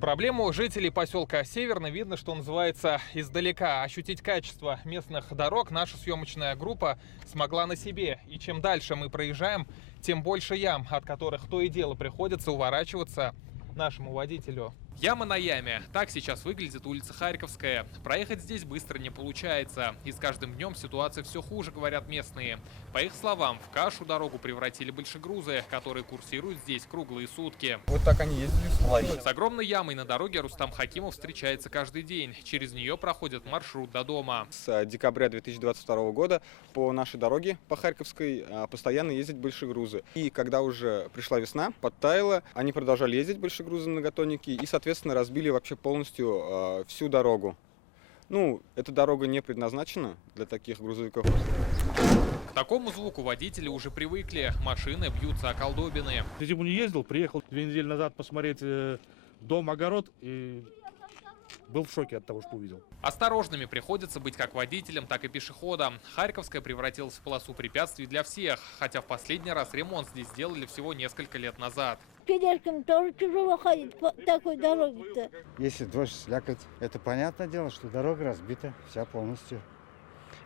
Проблему жителей поселка Северный видно, что называется, издалека. Ощутить качество местных дорог наша съемочная группа смогла на себе. И чем дальше мы проезжаем, тем больше ям, от которых то и дело приходится уворачиваться нашему водителю. Яма на яме. Так сейчас выглядит улица Харьковская. Проехать здесь быстро не получается. И с каждым днем ситуация все хуже, говорят местные. По их словам, в кашу дорогу превратили большегрузы, которые курсируют здесь круглые сутки. Вот так они ездили. С огромной ямой на дороге Рустам Хакимов встречается каждый день. Через нее проходит маршрут до дома. С декабря 2022 года по нашей дороге, по Харьковской, постоянно ездят большегрузы. И когда уже пришла весна, подтаяло, они продолжали ездить большегрузы многотонники и, соответственно, разбили вообще полностью всю дорогу. Ну, эта дорога не предназначена для таких грузовиков. К такому звуку водители уже привыкли. Машины бьются о колдобины. Ты зиму не ездил, приехал 2 недели назад посмотреть дом, огород и был в шоке от того, что увидел. Осторожными приходится быть как водителям, так и пешеходам. Харьковская превратилась в полосу препятствий для всех, хотя в последний раз ремонт здесь сделали всего несколько лет назад. Педалькам тоже тяжело ходить по такой дороге-то. Если дождь, слякоть, это понятное дело, что дорога разбита вся полностью.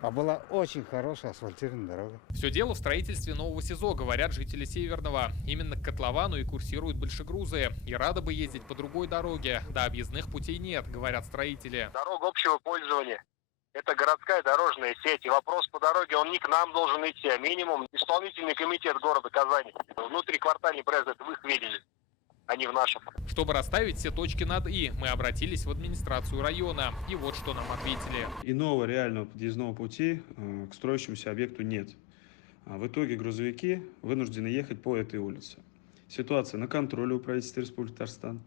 А была очень хорошая асфальтированная дорога. Все дело в строительстве нового СИЗО, говорят жители Северного. Именно к котловану и курсируют большегрузы. И рады бы ездить по другой дороге. Да, объездных путей нет, говорят строители. Дорога общего пользования. Это городская дорожная сеть. И вопрос по дороге, он не к нам должен идти, а минимум исполнительный комитет города Казани. Внутриквартальный проезд, это в их видели, а не в нашем. Чтобы расставить все точки над «и», мы обратились в администрацию района. И вот что нам ответили. Иного реального подъездного пути к строящемуся объекту нет. В итоге грузовики вынуждены ехать по этой улице. Ситуация на контроле у правительства Республики Татарстан,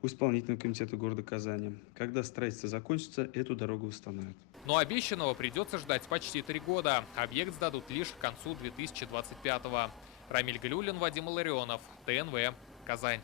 у исполнительного комитета города Казани. Когда строительство закончится, эту дорогу восстановят. Но обещанного придется ждать почти 3 года. Объект сдадут лишь к концу 2025-го. Рамиль Галюлин, Вадим Илларионов, ТНВ, Казань.